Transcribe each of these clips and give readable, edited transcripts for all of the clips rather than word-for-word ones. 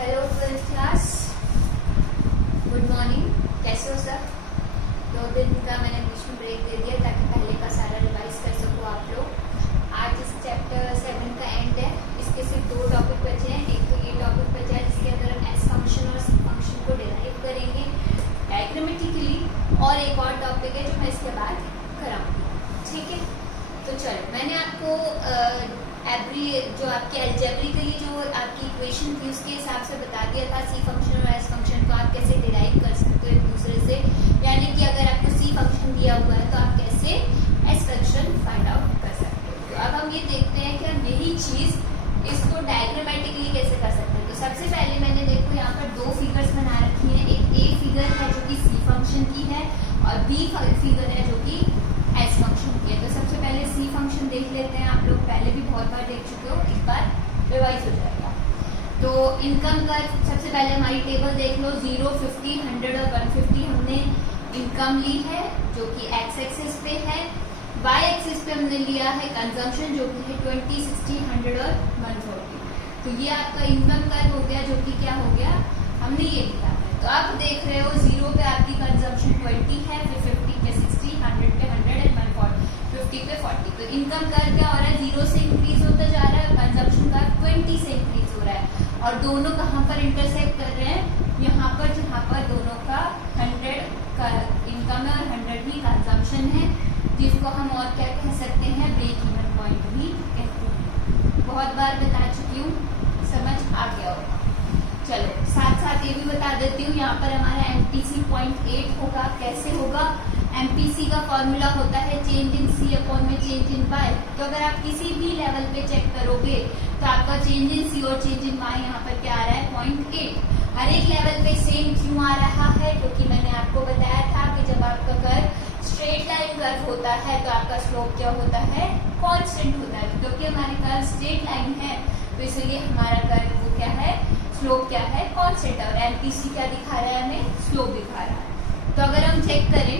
Hello twelfth class, good morning. कैसे हो sir? 2 दिन का मैंने बीच में ब्रेक दे दिया ताकि पहले का सारा रिवाइज कर सको आप लोग। आज इस चैप्टर 7 का एंड है। इसके सिर्फ 2 टॉपिक बचे हैं। एक तो ये टॉपिक बचा है जिसके अंदर हम एस फंक्शन और सी फंक्शन को डिराइव करेंगे डायग्रामेटिकली, और एक और टॉपिक है जो मैं इसके बाद कराऊंगी। ठीक है, तो चलो मैंने आपको जो आपकी अलजेब्रिकली जो आपकी इक्वेशन थी उसके हिसाब से बता दिया था सी फंक्शन और एस फंक्शन को आप कैसे डिराइव कर सकते हो एक दूसरे से। यानी कि अगर आपको सी फंक्शन दिया हुआ है तो आप कैसे एस फंक्शन फाइंड आउट कर सकते हो। तो अब हम ये देखते हैं कि हम यही चीज इसको डायग्रामेटिकली कैसे कर सकते हैं। तो सबसे पहले मैंने देखो यहाँ पर 2 फिगर्स बना रखी है। एक ए फिगर है जो कि सी फंक्शन की है और बी फिगर है जो कि एस फंक्शन की है। तो सबसे पहले सी फंक्शन देख लेते हैं। आप लोग पहले भी बहुत बार देख चुके हो, एक बार रिवाइज हो जाएगा। तो इनकम का सबसे पहले हमारी टेबल देख लो। 0, 50, 100 और 150 हमने इनकम ली है जो कि एक्स एक्सिस पे है। वाई एक्सिस पे हमने लिया है कंजम्पशन जो कि है 20, 60, 100 और 140। तो ये आपका इनकम कर्व हो गया जो कि क्या हो गया, हमने ये लिया है। तो आप देख रहे हो 0 पे आपकी कंजम्पशन 20 है, फिर 50 पे 60, 100 पे 100 एंड 150 पे 40। तो इनकम कर्व क्या हो रहा है, 0 से इंक्रीज होता जा रहा है, कंजम्पशन कर्व 20 से इंक्रीज हो रहा है। और दोनों कहाँ पर इंटरसेक्ट कर रहे हैं, यहाँ पर जहाँ पर दोनों का 100 का इनकम है और 100 ही कंजम्पशन है, जिसको हम और क्या कह सकते हैं, ब्रेक इवन पॉइंट भी कहते हैं। बहुत बार बता चुकी हूँ, समझ आ गया होगा। चलो साथ साथ ये भी बता देती हूँ, यहाँ पर हमारा MPC 0.8 होगा। कैसे होगा, MPC का फॉर्मूला होता है चेंज इन C अपॉन में चेंज इन Y। तो अगर आप किसी भी लेवल पे चेक करोगे तो आपका चेंज इन C और चेंज इन Y यहाँ पर क्या आ रहा है, 0.8। हर एक लेवल पे सेम क्यों आ रहा है, क्योंकि मैंने आपको बताया था कि जब आपका कर्व स्ट्रेट लाइन कर्व होता है तो आपका स्लोप क्या होता है, कॉन्स्टेंट होता है। क्योंकि हमारे कर्व स्ट्रेट लाइन है तो इसलिए हमारा कर्व वो क्या है, स्लोप क्या है, कॉन्स्टेंट। और MPC क्या दिखा रहा है, हमें स्लोप दिखा रहा है। तो अगर हम चेक करें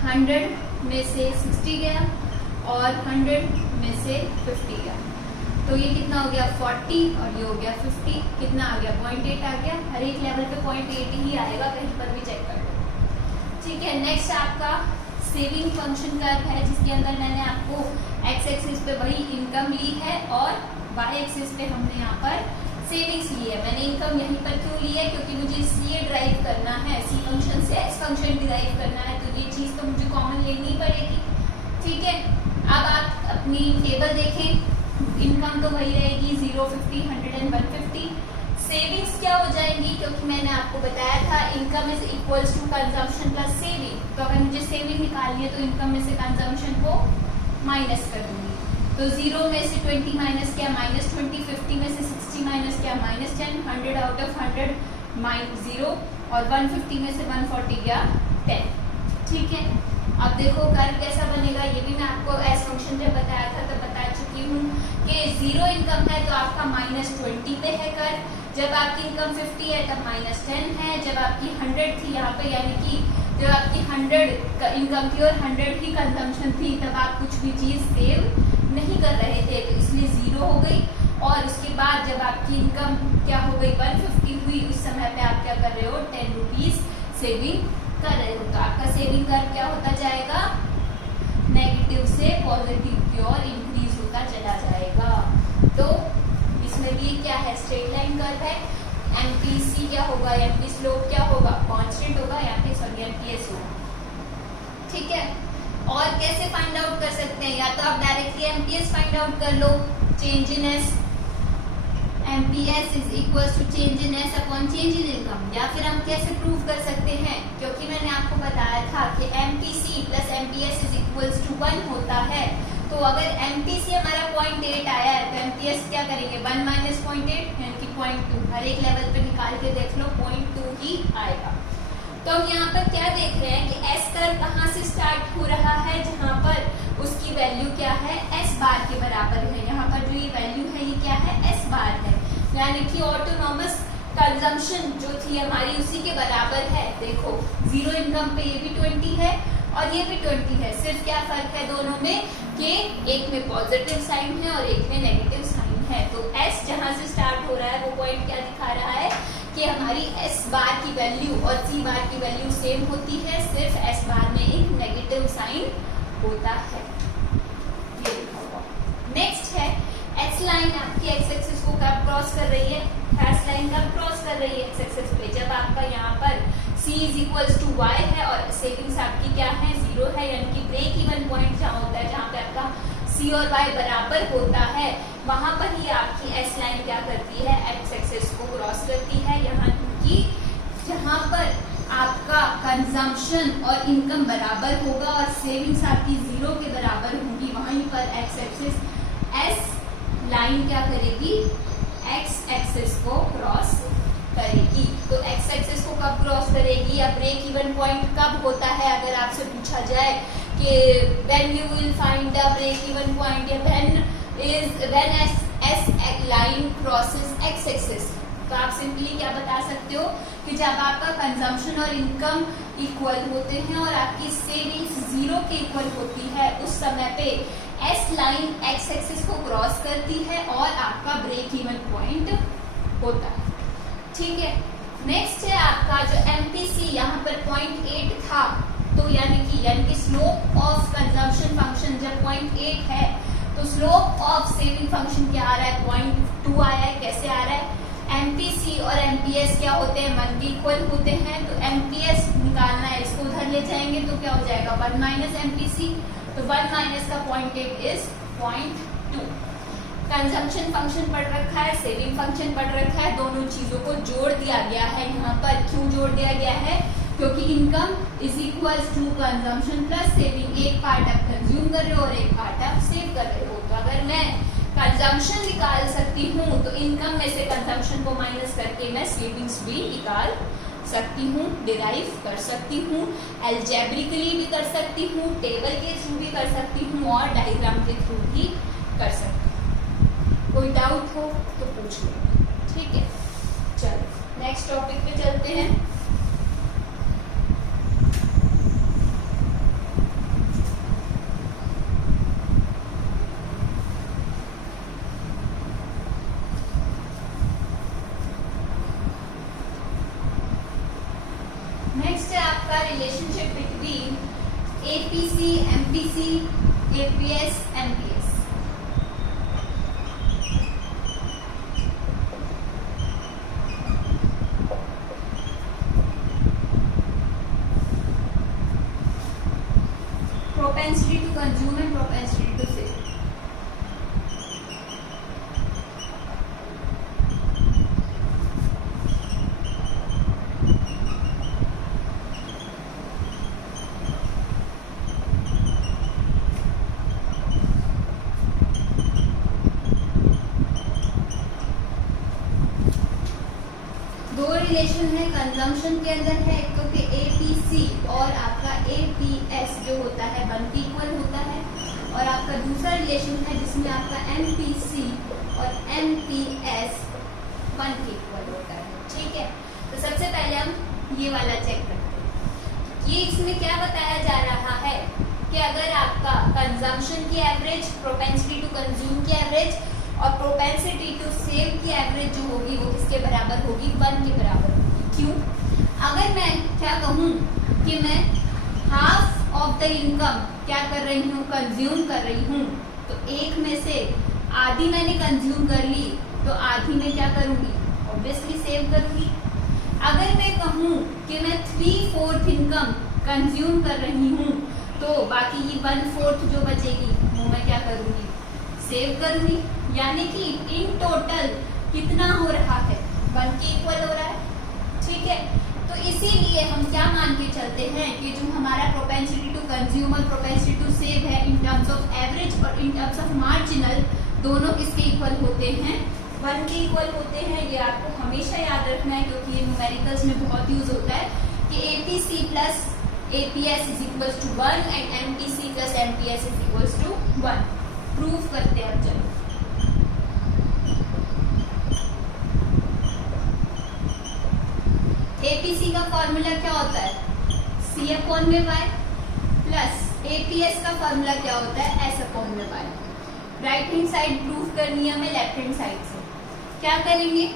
100 में से 60 गया और 100 में से 50 गया, तो ये कितना हो गया 40 और ये हो गया 50। कितना आ गया, 0.8 आ गया। हर एक लेवल पे 0.8 ही आएगा, कहीं पर भी चेक कर लो। ठीक है, नेक्स्ट आपका सेविंग फंक्शन कर्व है जिसके अंदर मैंने आपको एक्स एक्सिस पे वही इनकम ली है और वाई एक्सिस पे हमने यहाँ पर सेविंग्स ली है। मैंने इनकम यहीं पर क्यों ली है, क्योंकि मुझे इसलिए ड्राइव करना है, सी फंक्शन से एस फंक्शन डिराइव करना है, तो ये चीज तो मुझे कॉमन लेनी पड़ेगी। ठीक है, अब आप अपनी टेबल देखें, इनकम तो वही रहेगी 0, 50, 100 एंड 150। सेविंग्स क्या हो जाएंगी, क्योंकि मैंने आपको बताया था income is equals to consumption plus saving. तो अगर मुझे सेविंग निकालनी है तो इनकम में से कंजम्पशन को माइनस कर दूंगी। तो 0 में से 20 माइनस क्या, -20, 50 में से 60 माइनस क्या, -10, 100 आउट ऑफ 100 -0 और 150 में से 140 गया 10। ठीक है, अब देखो कर्व कैसा बनेगा, ये भी मैं आपको एस फंक्शन जब बताया था तब बता चुकी हूँ कि 0 इनकम है तो आपका -20 पे है कर्व। जब आपकी इनकम 50 है तब -10 है। जब आपकी 100 थी यहाँ पे, यानी कि जब आपकी 100 इनकम थी और 100 ही कंजम्पशन थी, तब आप कुछ भी चीज सेव नहीं कर रहे थे, तो इसलिए 0 हो गई। और उसके बाद जब आपकी इनकम क्या हो गई, 150 हुई, उस समय पे आप क्या कर रहे हो, 10 रुपीज सेविंग कर रहे हो। तो आपका सेविंग कर्व क्या होता जाएगा, नेगेटिव से पॉजिटिव की ओर इंक्रीज होता चला जाएगा। तो इसमें भी क्या है, स्ट्रेट लाइन कर्व है। MPC क्या होगा, MP स्लोप क्या होगा, कांस्टेंट होगा, यहाँ पे सॉरी MPS होगा। ठीक है, और कैसे फाइंड आउट कर सकते हैं, या तो आप डायरेक्टली MPS फाइंड आउट कर लो, change in S, MPS is equal to change in S upon change in income. या फिर हम कैसे प्रूव कर सकते हैं, क्योंकि मैंने आपको बताया था कि MPC plus MPS is equal to 1 होता है। तो अगर MPC हमारा 0.8 आया है तो MPS क्या करेंगे, 1 माइनस 0.8 यानी कि 0.2। हर एक लेवल पे निकाल के देख लो, 0.2 ही आएगा। तो हम यहाँ पर क्या देख रहे हैं कि एस कर्व कहाँ से स्टार्ट हो रहा है, जहाँ पर उसकी वैल्यू क्या है, एस बार के बराबर है। यहाँ पर जो ये वैल्यू है ये क्या है, एस बार है, यानी कि ऑटोनॉमस कंजम्पशन जो थी हमारी उसी के बराबर है। देखो 0 इनकम पे ये भी 20 है और ये भी 20 है, सिर्फ क्या फर्क है दोनों में कि एक में पॉजिटिव साइन है और एक में नेगेटिव साइन है। तो एस जहां से स्टार्ट हो रहा है वो पॉइंट क्या दिखा रहा वैल्यू और सी बार की वैल्यू सेम होती है, सिर्फ एस बार में एक नेगेटिव साइन होता है। ये लिखा हुआ। नेक्स्ट है एस लाइन आपकी एक्स एक्सिस को कब क्रॉस कर रही है? एस लाइन कब क्रॉस कर रही है एक्स एक्सिस पे? जब आपका यहाँ पर c is equals to Y है और सेविंग्स आपकी क्या है? 0 है, यानी कि ब्रेक इवन पॉइंट जहाँ होता है, जहाँ पे आपका c और y बराबर होता है, वहां पर ही आपकी एस लाइन क्या करती है? एक्स एक्सिस को क्रॉस करती है। यहाँ की जहाँ पर आपका कंजम्पशन और इनकम बराबर होगा और सेविंग्स आपकी 0 के बराबर होगी, वहीं पर एक्स एक्सिस एस लाइन क्या करेगी? एक्स एक्सिस को क्रॉस करेगी। तो एक्स एक्सिस को कब क्रॉस करेगी या ब्रेक इवन पॉइंट कब होता है? अगर आपसे पूछा जाए कि when you will find the break even point या when S line crosses x axis, तो आप सिंपली क्या बता सकते हो कि जब आपका कंजम्पशन और इनकम इक्वल होते हैं और आपकी सेविंग्स 0 के इक्वल होती है, उस समय पे एस लाइन एक्स एक्सिस को क्रॉस करती है और आपका ब्रेक इवन पॉइंट होता है। ठीक है, नेक्स्ट है आपका जो एमपीसी, यहाँ पर 0.8 था, तो यानी कि स्लोप ऑफ कंजम्पशन फंक्शन जब 0.8 है तो स्लोप ऑफ सेविंग फंक्शन क्या आ रहा है? 0.2 आया है। कैसे आ रहा है? एमपीसी और एमपीएस क्या होते हैं? 1 के इक्वल होते हैं, तो एमपीएस निकालना है, इसको उधर ले जाएंगे तो क्या हो जाएगा? 1 माइनस एमपीसी, तो 1 माइनस का 0.8 इज 0.2। कंजम्पशन फंक्शन पढ़ रखा है, सेविंग फंक्शन पढ़ रखा है, दोनों चीजों को जोड़ दिया गया है यहाँ पर। क्यों जोड़ दिया गया है? क्योंकि income is equals to consumption plus saving. एक पार्ट आप कंज्यूम कर रहे हो और एक पार्ट आप सेव कर रहे हो। तो अगर मैं कंजम्पशन निकाल सकती हूँ तो इनकम में से कंजम्पशन को माइनस करके मैं सेविंग्स भी निकाल सकती हूँ, डिराइव कर सकती हूँ, एल्जेब्रिकली भी कर सकती हूँ, टेबल के थ्रू भी कर सकती हूँ और डायग्राम के थ्रू भी कर सकती हूँ। कोई डाउट हो तो पूछ लो। ठीक है, चलो नेक्स्ट टॉपिक पे चलते हैं। नेक्स्ट है आपका relationship between APC, MPC, APS, MPS. propensity to consume and propensity to save। दो रिलेशन है कंजम्पशन के अंदर है, एक तो कि एपीसी और आपका एपीएस जो होता है 1 के इक्वल होता है, और आपका दूसरा रिलेशन है जिसमें आपका एमपीसी और एमपीएस 1 के इक्वल होता है। ठीक है, तो सबसे पहले हम ये वाला चेक करते हैं। ये इसमें क्या बताया जा रहा है कि अगर आपका कंजम्पशन की एवरेज, प्रोपेंसिटी टू कंज्यूम की एवरेज और प्रोपेंसिटी टू सेव की एवरेज जो होगी वो किसके बराबर होगी? 1 के बराबर होगी। क्यों? अगर मैं क्या कहूँ कि मैं हाफ ऑफ द इनकम क्या कर रही हूँ? कंज्यूम कर रही हूँ, तो एक में से आधी मैंने कंज्यूम कर ली तो आधी में क्या करूँगी? ऑब्वियसली सेव करूँगी। अगर मैं कहूँ कि मैं 3/4 इनकम कंज्यूम कर रही हूँ तो बाकी ये 1/4 जो बचेगी वो मैं क्या करूँगी? सेव करूँगी। यानी कि इन टोटल कितना हो रहा है? 1 के इक्वल हो रहा है। ठीक है, तो इसीलिए हम क्या मान के चलते हैं कि जो हमारा प्रोपेंसिटी टू कंज्यूम और प्रोपेंसिटी टू सेव है इन टर्म्स ऑफ एवरेज और इन टर्म्स ऑफ मार्जिनल, दोनों किसके इक्वल होते हैं? 1 के इक्वल होते हैं। ये आपको हमेशा याद रखना है क्योंकि ये न्यूमेरिकल्स में बहुत यूज होता है कि APC plus APS is equals to 1 and MPC plus MPS is equals to 1। Prove करते हैं अब। चलो एपीसी का फॉर्मूला क्या होता है? C/y प्लस एपीएस का फॉर्मूला क्या होता है? S/y। Right hand side prove करनी है हमें लेफ्ट हैंड साइड से। क्या करेंगे?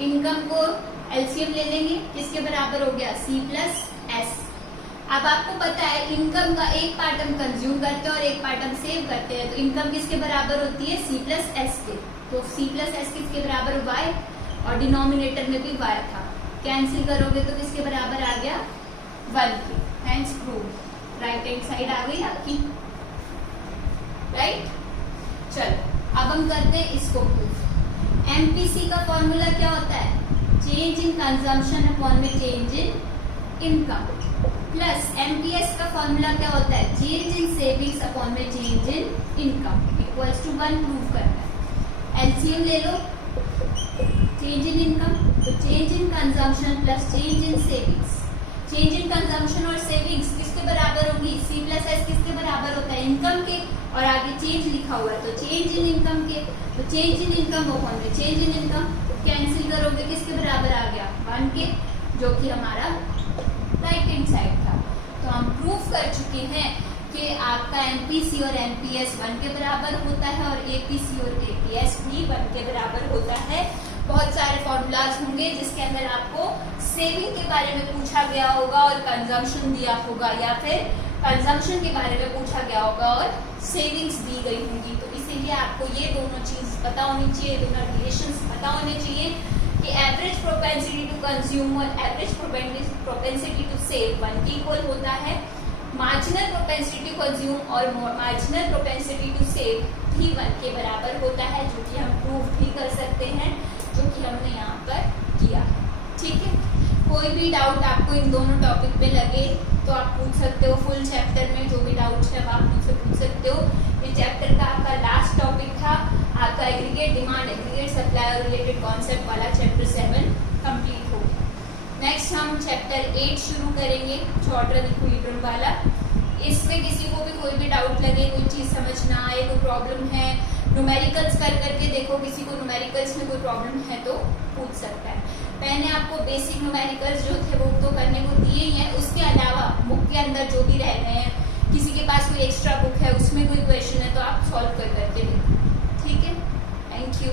इनकम को एलसीएम ले लेंगे, किसके बराबर हो गया C प्लस S। अब आपको पता है इनकम का एक पार्ट हम कंज्यूम करते हैं और एक पार्ट हम सेव करते हैं, तो इनकम किसके बराबर होती है C प्लस S के, तो C प्लस S किसके बराबर Y, और डिनोमिनेटर में भी Y था, कैंसिल करोगे तो किसके बराबर आ गया 1 के, hence prove. Right hand side आ गई आपकी, राइट। चलो अब हम करते हैं इसको प्रूफ। एमपीसी का फॉर्मूला क्या होता है, चेंज इन कंजम्पशन अपॉन में change in income, plus MPS का फॉर्मूला क्या होता है, चेंज इन सेविंग्स अपॉन में change in income equals to 1 prove करना है। एलसीएम ले लो, चेंज इन इनकम तो change in consumption plus change in savings, change in consumption और सेविंग्स किसके बराबर होगी, C प्लस S किसके बराबर होता है, इनकम के, और आगे चेंज लिखा हुआ है तो चेंज इन इनकम के, तो चेंज इन इनकम अपॉन में चेंज इन इनकम, कैंसिल करोगे किसके बराबर आ गया 1 के, जो कि हमारा राइट हैंड साइड था। तो हम प्रूफ कर चुके हैं कि आपका एमपीसी और एमपीएस 1 के बराबर होता है और एपीसी और एपीएस भी 1 के बराबर होता है। बहुत सारे फॉर्मूलाज होंगे जिसके अंदर आपको सेविंग के बारे में पूछा गया होगा और कंजम्पशन दिया होगा, या फिर कंजम्पशन के बारे में पूछा गया होगा और सेविंग्स दी गई होंगी। तो इसीलिए आपको ये दोनों चीज पता होनी चाहिए, दोनों रिलेशंस पता होने चाहिए कि एवरेज प्रोपेंसिटी टू कंज्यूम और एवरेज प्रोपेंसिटी टू सेव 1 के इक्वल होता है, मार्जिनल प्रोपेंसिटी टू कंज्यूम और मार्जिनल प्रोपेंसिटी टू सेव भी 1 के बराबर होता है, जो कि हम प्रूफ भी कर सकते हैं, जो कि हमने यहाँ पर किया। ठीक है, कोई भी डाउट आपको इन दोनों टॉपिक पे लगे तो आप पूछ सकते हो, फुल चैप्टर में जो भी डाउट है आप मुझसे पूछ सकते हो। ये चैप्टर का आपका लास्ट टॉपिक था, आपका एग्रीगेट डिमांड, एग्रीगेट सप्लाई और रिलेटेड कॉन्सेप्ट वाला चैप्टर 7 कंप्लीट हो गया। नेक्स्ट हम चैप्टर 8 शुरू करेंगे, चॉर्डन इक्विलिब्रियम वाला। इसमें किसी को भी कोई भी डाउट लगे, कोई चीज़ समझ ना आए, कोई प्रॉब्लम है, न्यूमेरिकल्स कर करके देखो, किसी को न्यूमेरिकल्स में कोई प्रॉब्लम है तो पूछ सकता है। मैंने आपको बेसिक न्यूमेरिकल्स जो थे वो तो करने को दिए ही हैं, उसके अलावा बुक के अंदर जो भी रह गए हैं, किसी के पास कोई एक्स्ट्रा बुक है उसमें कोई क्वेश्चन है तो आप सॉल्व कर करके देखो। ठीक है, थैंक यू।